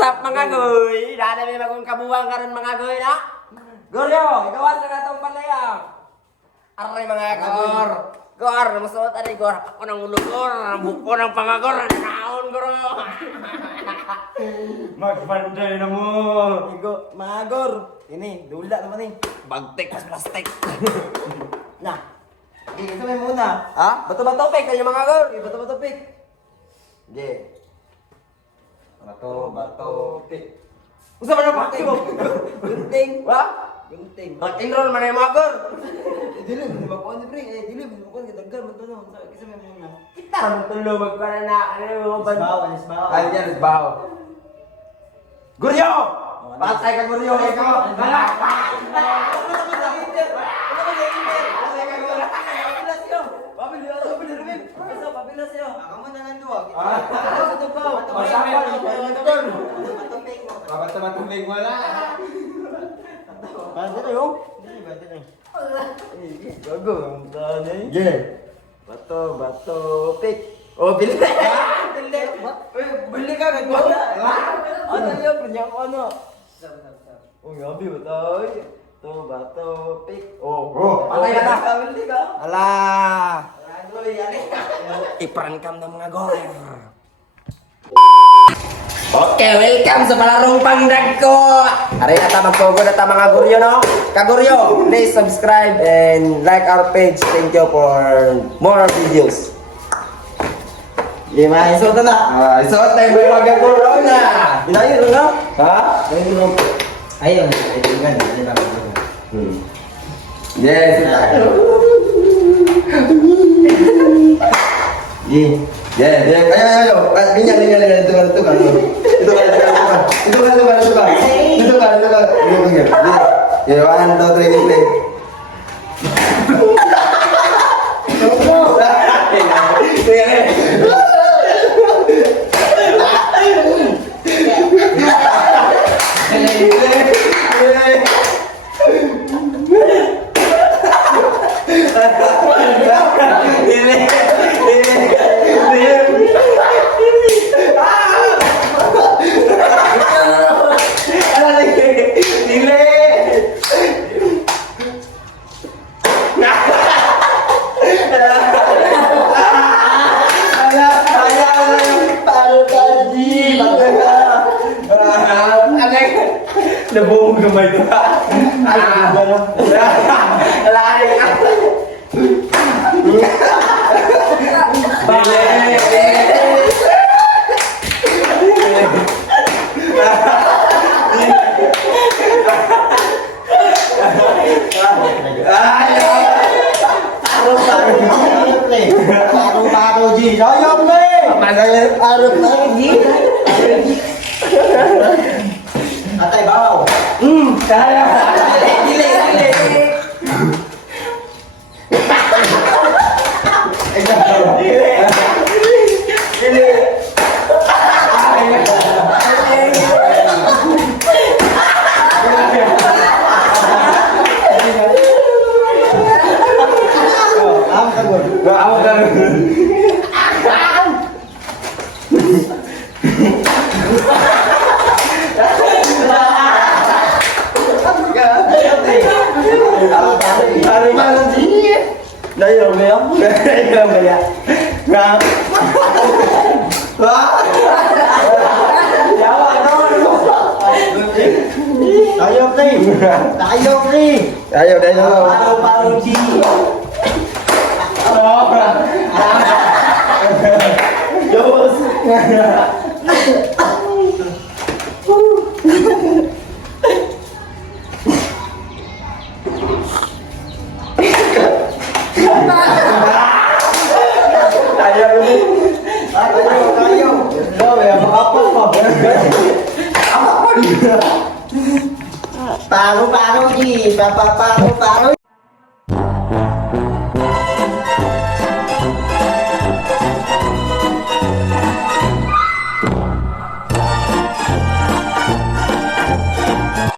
up mga goy? Dada may magong kabuwang karon mga goy na. Goryo, ikawan sa natong palaya. Aray mga gor. Gor, masuot ari gor. Ako nang ulo gor, buko ng pangagor, naon gor. Magpanday na mo. Igo, magor. Ini, dula naman eh. Bagtek pas plastik. Nah. Ito may muna. Ha? Bato-bato pek kayo mga gor. Bato-bato pick. Ge. Bato, pick. Usa man ang pakti mo? Gunting. Wa? Gunting. Mag-enroll man ay mga gor. Dili, makuha ni pre. Dili, makuha ni dagdag mo to no. Kasi may muna. Kita ra tulo magkana na ano ban. Isbaw. Ay yan isbaw. Guryo! Patay ka Guryo ikaw. Papilas yun. Kamu na lang duwag. Babat-batumig wala. Pwede na yun. Pwede na. Gago. Ge. Bato, pick. Oh, bili. Bili. Bili ka, nagwala. Ano yun? Panyang ano? Oh, gabi ba tayo? Bato, pick. Oh, patay ka na. Bili ka. Ala. Iperangkam ng mga gol. Oke, welcome sa palarong pangdag ko. Hari nata magpugod na ta mga guryo no. Kaguryo, please subscribe and like our page. Thank you for more videos. Lima, iso na na. Isuot na yung mga guryo na. Inayin na. Ha? Ayun, ito nga. Yes. Yeah. Ayo. Linya. Itu kan. Ya, 1, 2, 3, play. Nabuong gamay ko. Lari ka. Paru Ji, doyong nih. Paru Ji. Atay bawaw. Saya. Gile. Hari mana sih? Dayo ya. Ngap. Wah. Jawa no. Ayo nih. Ayo. Paru Ji. Jos. Ayo. Lo ya apa? Paru Ji, paru.